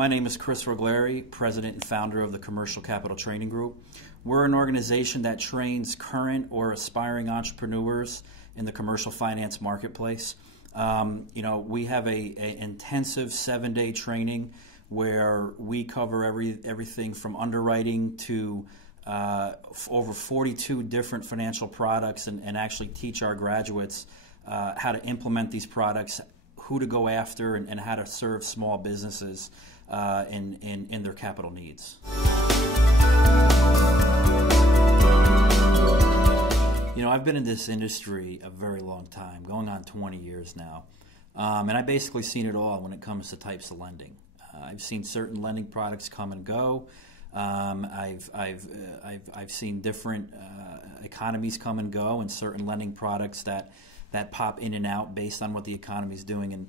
My name is Chris Roglieri, President and Founder of the Commercial Capital Training Group. We're an organization that trains current or aspiring entrepreneurs in the commercial finance marketplace. We have a intensive 7-day training where we cover everything from underwriting to over 42 different financial products and actually teach our graduates how to implement these products, who to go after, and how to serve small businesses in their capital needs. I've been in this industry a very long time, going on 20 years now, and I've basically seen it all when it comes to types of lending. I've seen certain lending products come and go. I've seen different economies come and go, and certain lending products that pop in and out based on what the economy is doing. And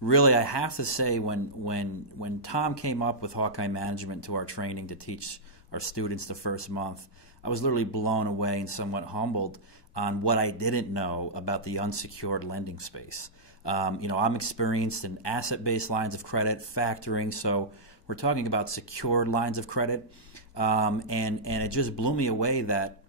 really, I have to say, when Tom came up with Hawkeye Management to our training to teach our students the first month, I was literally blown away and somewhat humbled on what I didn't know about the unsecured lending space. I'm experienced in asset-based lines of credit, factoring, so we're talking about secured lines of credit, and it just blew me away that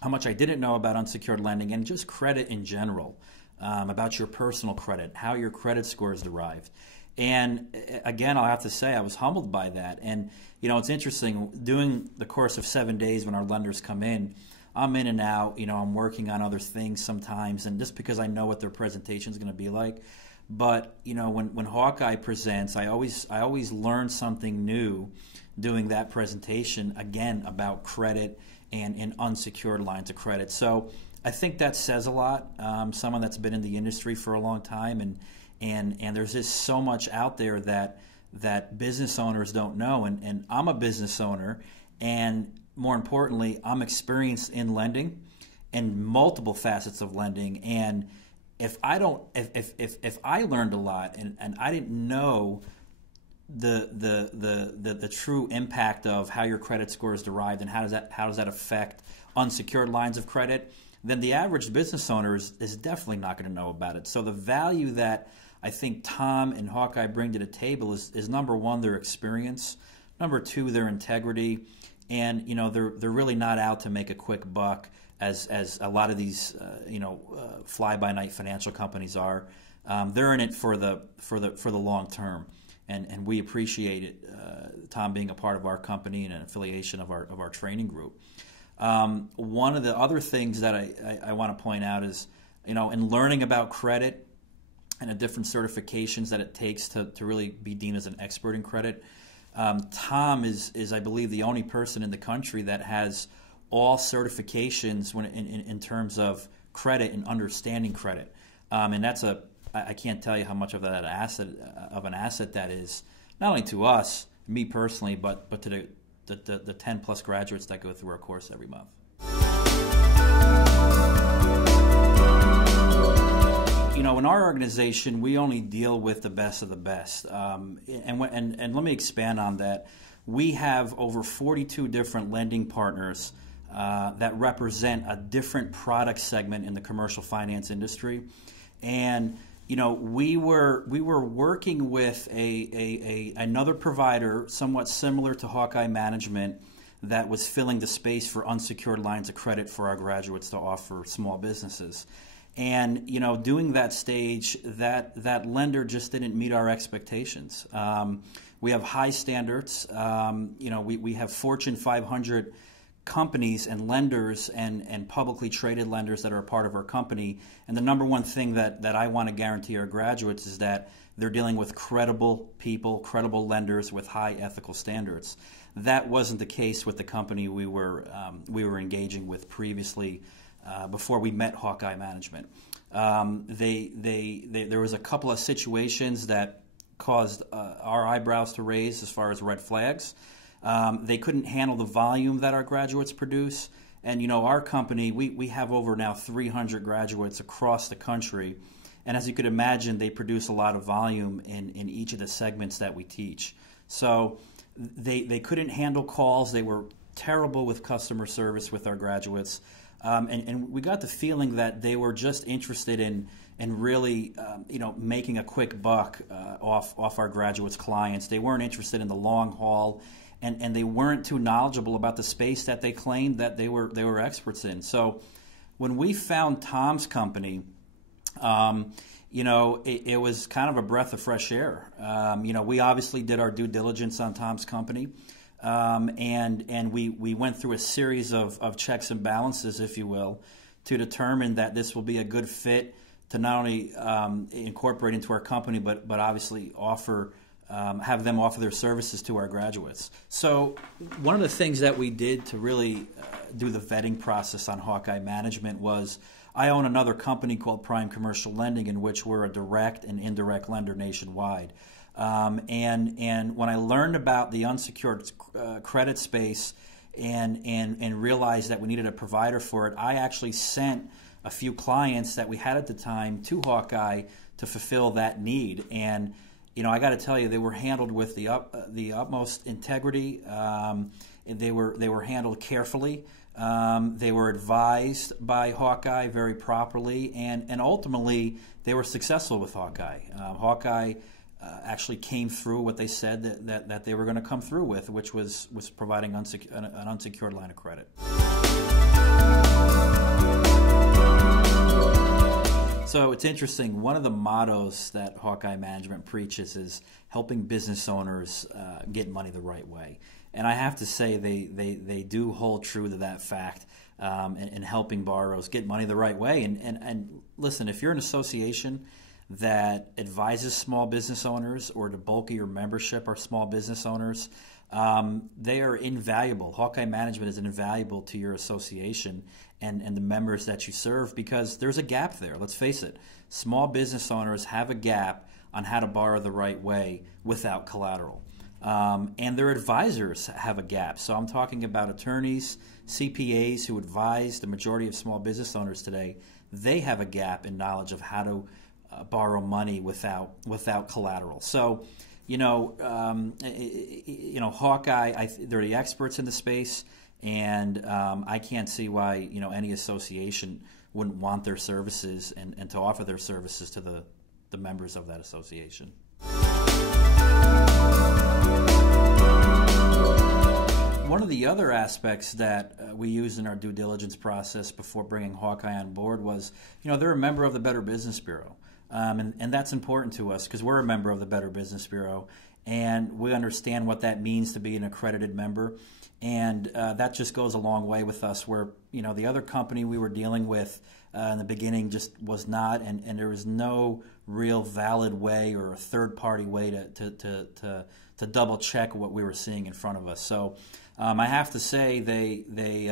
how much I didn't know about unsecured lending and just credit in general, about your personal credit, how your credit score is derived. And again, I'll have to say I was humbled by that. And it's interesting, doing the course of 7 days when our lenders come in, I'm in and out, I'm working on other things sometimes, and just because I know what their presentation is going to be like. But when Hawkeye presents, I always learn something new doing that presentation, again, about credit and unsecured lines of credit. So I think that says a lot. Someone that's been in the industry for a long time, and there's just so much out there that business owners don't know. And I'm a business owner, and more importantly, I'm experienced in lending and multiple facets of lending. And if I learned a lot and I didn't know the true impact of how your credit score is derived and how does that affect unsecured lines of credit, then the average business owner is definitely not going to know about it. So the value that I think Tom and Hawkeye bring to the table is number one, their experience, number two, their integrity, and they're really not out to make a quick buck as a lot of these fly-by-night financial companies are. They're in it for the long term, and we appreciate it. Tom being a part of our company and an affiliation of our training group. One of the other things that I want to point out is, in learning about credit and the different certifications that it takes to really be deemed as an expert in credit, Tom is I believe the only person in the country that has all certifications in terms of credit and understanding credit, and that's I can't tell you how much of an asset that is, not only to us, me personally, but to the 10 plus graduates that go through our course every month. In our organization, we only deal with the best of the best, and let me expand on that. We have over 42 different lending partners that represent a different product segment in the commercial finance industry, and we were working with another provider somewhat similar to Hawkeye Management that was filling the space for unsecured lines of credit for our graduates to offer small businesses. And doing that stage, that lender just didn't meet our expectations. We have high standards. We have Fortune 500 companies and lenders and publicly traded lenders that are a part of our company. And the number one thing that I want to guarantee our graduates is that they're dealing with credible people, credible lenders with high ethical standards. That wasn't the case with the company we were engaging with previously. Before we met Hawkeye Management, there was a couple of situations that caused our eyebrows to raise as far as red flags. They couldn't handle the volume that our graduates produce, and our company, we have over now 300 graduates across the country, and as you could imagine, they produce a lot of volume in each of the segments that we teach. So they couldn't handle calls. They were terrible with customer service with our graduates. and we got the feeling that they were just interested in really, making a quick buck off our graduates' clients. They weren't interested in the long haul, and they weren't too knowledgeable about the space that they claimed that they were experts in. So when we found Tom's company, it was kind of a breath of fresh air. We obviously did our due diligence on Tom's company, and we went through a series of checks and balances, if you will, to determine that this will be a good fit to not only incorporate into our company, but obviously have them offer their services to our graduates. So one of the things that we did to really do the vetting process on Hawkeye Management was, I own another company called Prime Commercial Lending, in which we're a direct and indirect lender nationwide. And when I learned about the unsecured credit space and realized that we needed a provider for it, I actually sent a few clients that we had at the time to Hawkeye to fulfill that need. And I got to tell you, they were handled with the utmost integrity. They were handled carefully. They were advised by Hawkeye very properly, and ultimately they were successful with Hawkeye. Hawkeye actually came through what they said that they were going to come through with, which was providing an unsecured line of credit. So it's interesting. One of the mottos that Hawkeye Management preaches is helping business owners get money the right way. And I have to say they do hold true to that fact in helping borrowers get money the right way. And listen, if you're an association that advises small business owners, or the bulk of your membership are small business owners, they are invaluable. Hawkeye Management is invaluable to your association and the members that you serve, because there's a gap there. Let's face it. Small business owners have a gap on how to borrow the right way without collateral. And their advisors have a gap. So I'm talking about attorneys, CPAs who advise the majority of small business owners today. They have a gap in knowledge of how to borrow money without collateral. So, Hawkeye, they're the experts in the space, and I can't see why any association wouldn't want their services and to offer their services to the members of that association. One of the other aspects that we used in our due diligence process before bringing Hawkeye on board was, they're a member of the Better Business Bureau. And that's important to us because we're a member of the Better Business Bureau, and we understand what that means to be an accredited member. And that just goes a long way with us, where the other company we were dealing with in the beginning just was not, and there was no real valid way or a third-party way to double-check what we were seeing in front of us. So I have to say they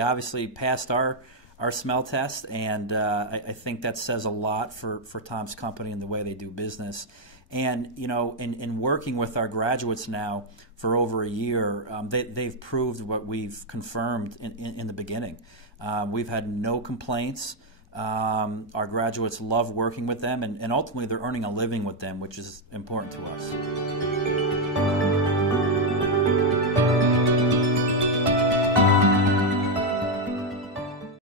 obviously passed our smell test, and I think that says a lot for Tom's company and the way they do business. And in working with our graduates now for over a year, they've proved what we've confirmed in the beginning. We've had no complaints. Our graduates love working with them, and ultimately they're earning a living with them, which is important to us.